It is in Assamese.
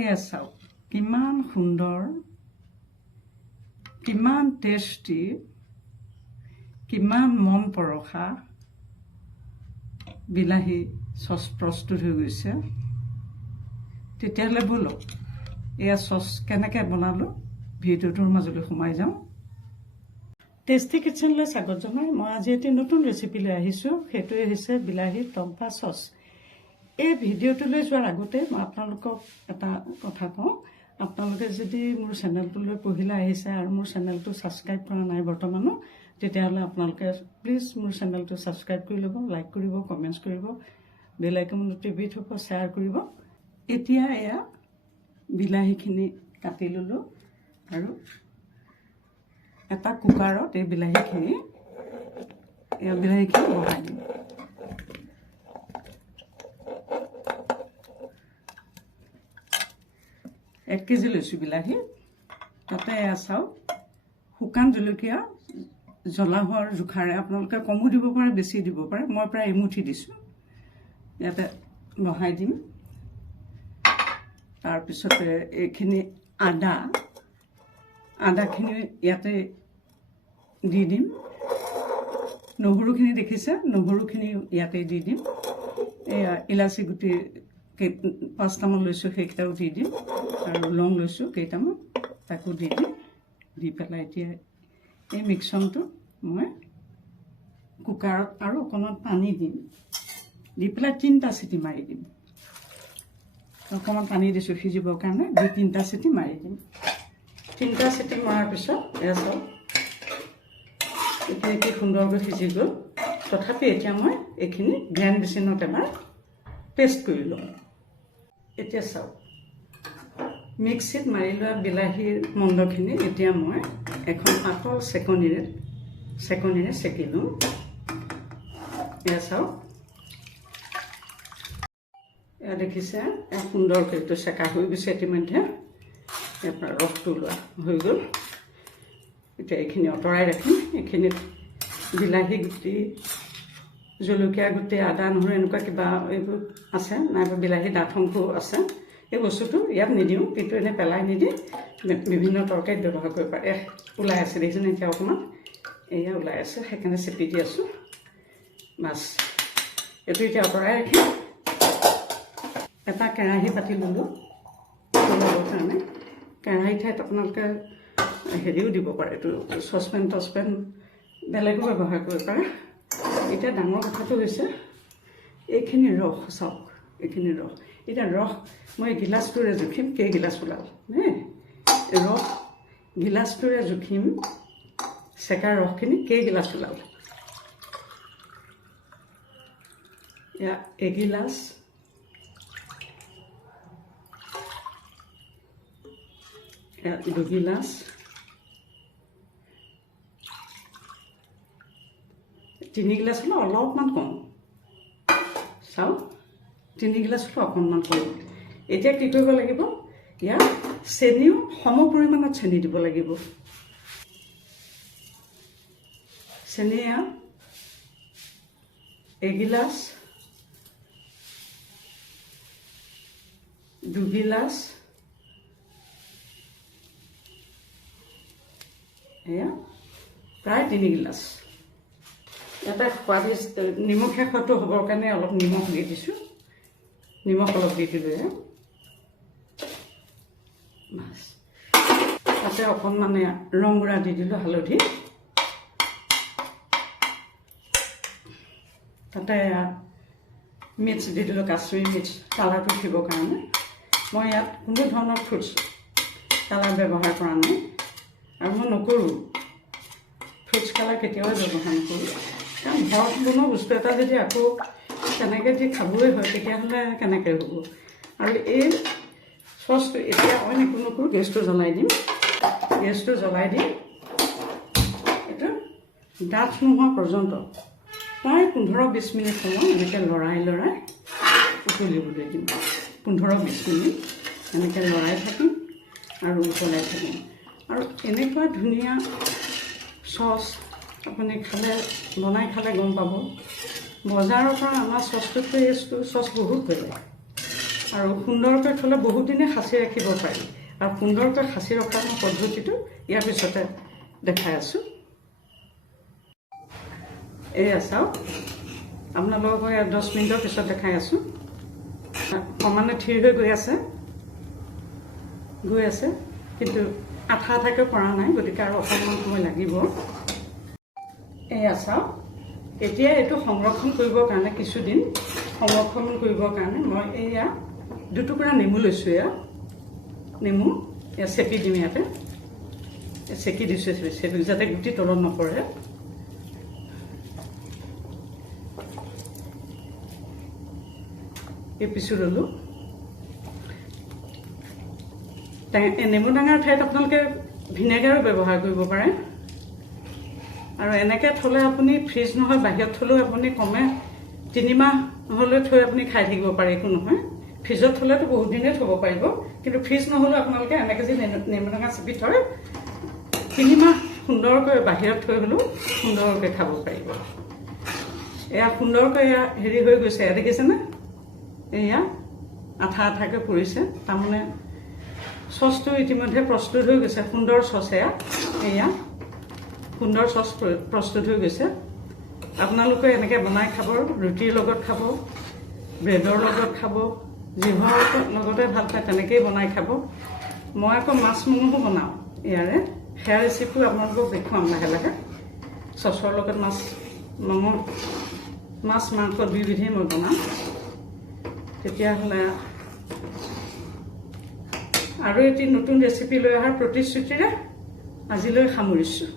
এয়া চাওক কিমান সুন্দৰ, কিমান টেষ্টি, কিমান মন পৰসা বিলাহী চচ প্ৰস্তুত হৈ গৈছে। তেতিয়াহ'লে ব'লক এয়া চচ কেনেকৈ বনালোঁ ভিডিঅ'টোৰ মাজলৈ সোমাই যাওঁ। টেষ্টি কিটচেনলৈ স্বাগত জনাই মই আজি এটি নতুন ৰেচিপি লৈ আহিছোঁ। সেইটোৱে হৈছে বিলাহী টক বা চচ। এই ভিডিঅ'টোলৈ যোৱাৰ আগতে মই আপোনালোকক এটা কথা কওঁ, আপোনালোকে যদি মোৰ চেনেলটোলৈ পহিলা আহিছে আৰু মোৰ চেনেলটো ছাবস্ক্ৰাইব কৰা নাই বৰ্তমানো, তেতিয়াহ'লে আপোনালোকে প্লিজ মোৰ চেনেলটো ছাবস্ক্ৰাইব কৰি ল'ব, লাইক কৰিব, কমেণ্টছ কৰিব, বেল আইকনটো টিপি থ'ব, শ্বেয়াৰ কৰিব। এতিয়া এয়া বিলাহীখিনি কাটি ল'লোঁ আৰু এটা কুকাৰত এই বিলাহীখিনি বহাই দিম। এক কেজি লৈছোঁ বিলাহী। তাতে এয়া চাওক শুকান জলকীয়া জ্বলা হোৱাৰ জোখাৰে আপোনালোকে কমো দিব পাৰে, বেছি দিব পাৰে। মই প্ৰায় এমুঠি দিছোঁ, ইয়াতে বহাই দিম। তাৰপিছতে এইখিনি আদাখিনি ইয়াতে দি দিম। নহৰুখিনি দেখিছে, নহৰুখিনি ইয়াতে দি দিম। এয়া ইলাচি গুটি 5টামান লৈছোঁ, সেইকেইটাও দি দিম। আৰু লং লৈছোঁ কেইটামান, তাকো দি দিম। দি পেলাই এতিয়া এই মিক্সনটো মই কুকাৰত আৰু অকণমান পানী দিম, দি পেলাই 3টা চিটি মাৰি দিম। অকণমান পানী দিছোঁ সিজিবৰ কাৰণে, 2-3টা চিটি মাৰি দিম। 3টা চিটি মৰাৰ পিছত এয়া চাওক এতিয়া কি সুন্দৰকৈ সিজি গ'ল। তথাপি এতিয়া মই এইখিনি গ্ৰাইণ্ড মেচিনত এবাৰ পেষ্ট কৰি লওঁ। এতিয়া চাওক মিক্সিত মাৰি লোৱা বিলাহীৰ মণ্ডখিনি এতিয়া মই এখন পাতল চেকনিৰে চেকি লওঁ। এয়া চাওক, এয়া দেখিছে সুন্দৰকৈ এইটো চেকা হৈ গৈছে। ইতিমধ্যে ইয়াৰ পৰা ৰসটো লোৱা হৈ গ'ল। এতিয়া এইখিনি আঁতৰাই ৰাখিম। এইখিনিত বিলাহী গুটি, জলকীয়া গুটি, আদা নহৰু এনেকুৱা কিবা এইবোৰ আছে, নাইবা বিলাহী ডাঠ অংশও আছে। এই বস্তুটো ইয়াত নিদিওঁ, কিন্তু এনেই পেলাই নিদি বিভিন্ন তৰকাৰীত ব্যৱহাৰ কৰিব পাৰে। ওলাই আছে দেখিছেনে এতিয়া অকণমান, এয়া ওলাই আছে, সেইকাৰণে চেপি দি আছোঁ। বাছ এইটো এতিয়া আঁতৰাই ৰাখিম। এটা কেৰাহী পাতি ল'লোঁ ল'বৰ কাৰণে। কেৰাহী ঠাইত আপোনালোকে হেৰিও দিব পাৰে, এইটো চচপেন বেলেগো ব্যৱহাৰ কৰিব পাৰে। এতিয়া ডাঙৰ কথাটো হৈছে এইখিনি ৰস চাওক, এইখিনি ৰস। এতিয়া ৰস মই গিলাচটোৰে জুখিম, কেইগিলাচ ওলাল ৰস গিলাচটোৰে জুখিম। চেকাৰ ৰসখিনি কেইগিলাচ ওলাল, এয়া এগিলাচ, এয়া 2 গিলাচ, 3 গিলাচ হ'লে অলপমান কম। চাওক 3 গিলাচ হ'লে অকণমান কম। এতিয়া কি কৰিব লাগিব, ইয়াত চেনিও সম পৰিমাণত চেনি দিব লাগিব। চেনি এগিলাচ, 2 গিলাচ, এয়া প্ৰায় 3 গিলাচ। এটা সোৱাদিষ্ট নিমখীয়া সোৱাদটো হ'বৰ কাৰণে অলপ নিমখ দি দিছোঁ। নিমখ অলপ দি দিলোঁ। বাছ তাতে অকণমান ৰং গুড়া দি দিলোঁ, হালধি। তাতে মিৰ্চ দি দিলোঁ, কাশ্মীৰী মিৰ্চ, কালাৰটো উঠিবৰ কাৰণে। মই ইয়াত কোনো ধৰণৰ ফ্ৰুটছ কালাৰ ব্যৱহাৰ কৰা নাই, আৰু মই নকৰোঁ। ফ্ৰুটছ কালাৰ কেতিয়াও ব্যৱহাৰ নকৰোঁ, কাৰণ ঘৰত বনোৱা বস্তু এটা যদি আকৌ তেনেকৈ দি খাবই হয়, তেতিয়াহ'লে কেনেকৈ হ'ব। আৰু এই চচটো এতিয়া অইন একো নকৰোঁ, গেছটো জ্বলাই দিম। এইটো ডাঠ নোহোৱা পৰ্যন্ত প্ৰায় 15-20 মিনিট সময় এনেকৈ লৰাই উতলিবলৈ দিম। 15-20 মিনিট এনেকৈ লৰাই থাকিম আৰু উতলাই থাকিম। আৰু এনেকুৱা ধুনীয়া চচ আপুনি বনাই খালে গম পাব। বজাৰৰ পৰা আমাৰ চচটোতকৈ চচ বহুত বেলেগ। আৰু সুন্দৰকৈ থ'লে বহুত দিনে সাঁচি ৰাখিব পাৰি আৰু সুন্দৰকৈ সাঁচি ৰখাৰ পদ্ধতিটো ইয়াৰ পিছতে দেখাই আছোঁ এয়া চাওক আপোনালোকক 10 মিনিটৰ পিছত দেখাই আছোঁ সমানে থিৰ হৈ গৈ আছে কিন্তু আঠা আঠাকৈ পৰা নাই গতিকে আৰু অকণমান সময় লাগিব এয়া চাওক এতিয়া এইটো সংৰক্ষণ কৰিবৰ কাৰণে কিছুদিন সংৰক্ষণ কৰিবৰ কাৰণে মই এয়া দুটুকুৰা নেমু লৈছোঁ এয়া নেমু এয়া চেপি দিম ইয়াতে চেকি দিছোঁ চেপি যাতে গুটি তলত নপৰে এই পিছু ল'লোঁ নেমু টেঙাৰ ঠাইত আপোনালোকে ভিনেগাৰো ব্যৱহাৰ কৰিব পাৰে আৰু এনেকৈ থ'লে আপুনি ফ্ৰিজ নহয় বাহিৰত থ'লেও আপুনি কমে 3 মাহলৈ থৈ আপুনি খাই থাকিব পাৰে একো নহয় ফ্ৰিজত থ'লেতো বহুত দিনেই থ'ব পাৰিব কিন্তু ফ্ৰিজ নহ'লেও আপোনালোকে এনেকৈ যদি নেমু টেঙা চেপি থয় 3 মাহ সুন্দৰকৈ বাহিৰত থৈ হ'লেও সুন্দৰকৈ খাব পাৰিব এয়া সুন্দৰকৈ এয়া হেৰি হৈ গৈছে এয়া দেখিছেনে এয়া আঠা আঠাকৈ পৰিছে তাৰমানে চচটো ইতিমধ্যে প্ৰস্তুত হৈ গৈছে সুন্দৰ চচ এয়া সুন্দৰ চচ প্ৰস্তুত হৈ গৈছে আপোনালোকে এনেকৈ বনাই খাব ৰুটিৰ লগত খাব ব্ৰেডৰ লগত খাব যিহৰ লগতে ভাল পায় তেনেকৈয়ে বনাই খাব মই আকৌ মাছ মঙহো বনাওঁ ইয়াৰে সেয়া ৰেচিপিও আপোনালোকক দেখুৱাম লাহে লাহে চচৰ লগত মাছ মাংস দুইবিধেই মই বনাওঁ তেতিয়াহ'লে আৰু এটি নতুন ৰেচিপি লৈ অহাৰ প্ৰতিশ্ৰুতিৰে আজিলৈ সামৰিছোঁ